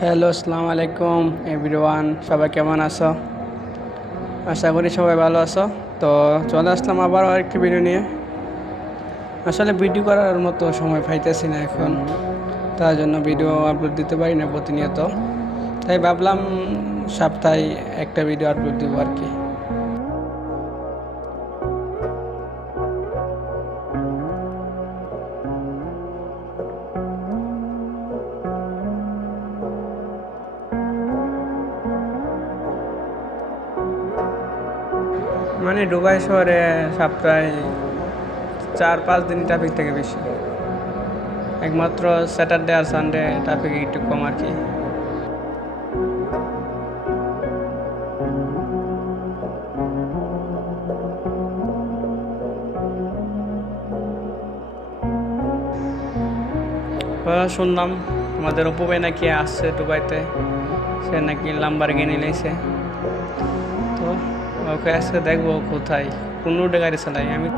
Hello, আসসালামু আলাইকুম everyone, সবাই কেমন আছো? আশা করি সবাই ভালো আছো। তো চলে আসলাম আবারও আরেকটি ভিডিও নিয়ে। আসলে ভিডিও করার মতো সময় পাইতেছি না এখন। তার জন্য ভিডিও আপলোড দিতে পারি না প্রতিনিয়ত। তাই ভাবলাম সপ্তাহে একটা ভিডিও আপলোড দেবো আর কি। মানে দুবাই শহরে সপ্তাহে চার পাঁচ দিন ট্রাফিক থেকে বেশি। একমাত্র স্যাটারডে আর সানডে ট্রাফিক একটু কম আর কি। ও, শুনলাম আমাদের অপু ভাই নাকি আসছে দুবাইতে। সে নাকি লাম্বার কিনে নিয়েছে তো ওকে আজকে দেখব কোথায়? কোন গাড়ি চালাই আমি?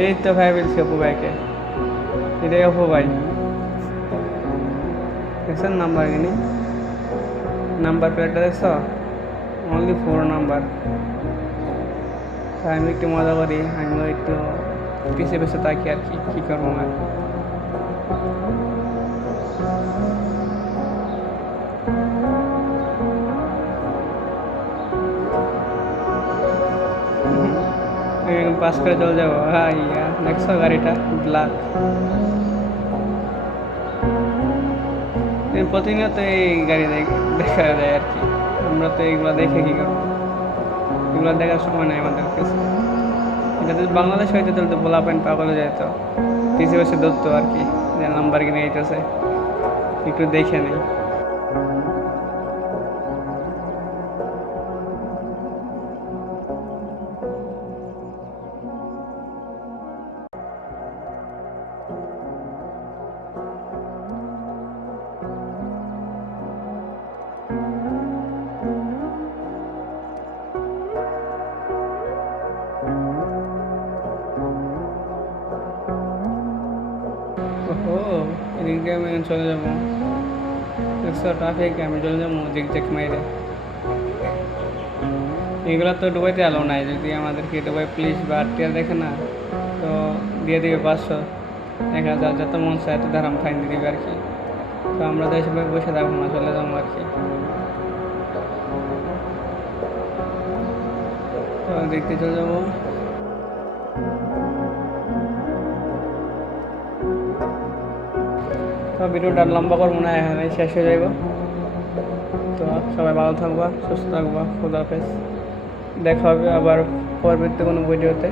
এই তো ভাই বলছি অপু ভাইকে। এটাই অপু ভাই। দেখছেন নাম্বার কিনি নাম্বার প্লেটটা দেখছ? অনলি ফোর নাম্বার তাই আমি একটু মজা করি, আমিও একটু পিছিয়ে পিছিয়ে থাকি আর কি, কী করব আর? পাস করে চলে যাব। হ্যাঁ ইয়া গাড়িটা ব্ল্যাক প্রতিনিয়ত এই গাড়ি দেখা যায় আর কি। আমরা তো এইগুলো দেখে কি করব? এগুলো দেখার সময় নাই আমাদের কাছে। এটা যদি বাংলাদেশ হইতে তাহলে তো বলা পেন পাগলে যেত পিছিয়ে বসে ধরতো আর কি, যে নাম্বার কিনে এইতেছে একটু দেখে নেই। ওহো, এদিক দিয়ে আমি চলে যাব। দেখছ ট্রাফিক আমি চলে যাব দিক দেখ মাইরে। এগুলো তো ডুবাইতে আলো নাই, যদি আমাদেরকে ডুবাই পুলিশ বা আরটিআর দেখে না, তো দিয়ে দিবে পাঁচশো। এক হাজার যত মন চায়, এত ধারাম ফাইন দিয়ে দিবে আর কি তো আমরা তো এসব বসে থাকব না, চলে যাব আর কি তো দেখতে চলে যাব। তো ভিডিওটা লম্বা করব না, এখানে শেষ হয়ে যাইব। তো সবাই ভালো থাকবা, সুস্থ থাকবা, খুদা হাফেজ। দেখা হবে আবার পরবর্তী কোনো ভিডিওতে।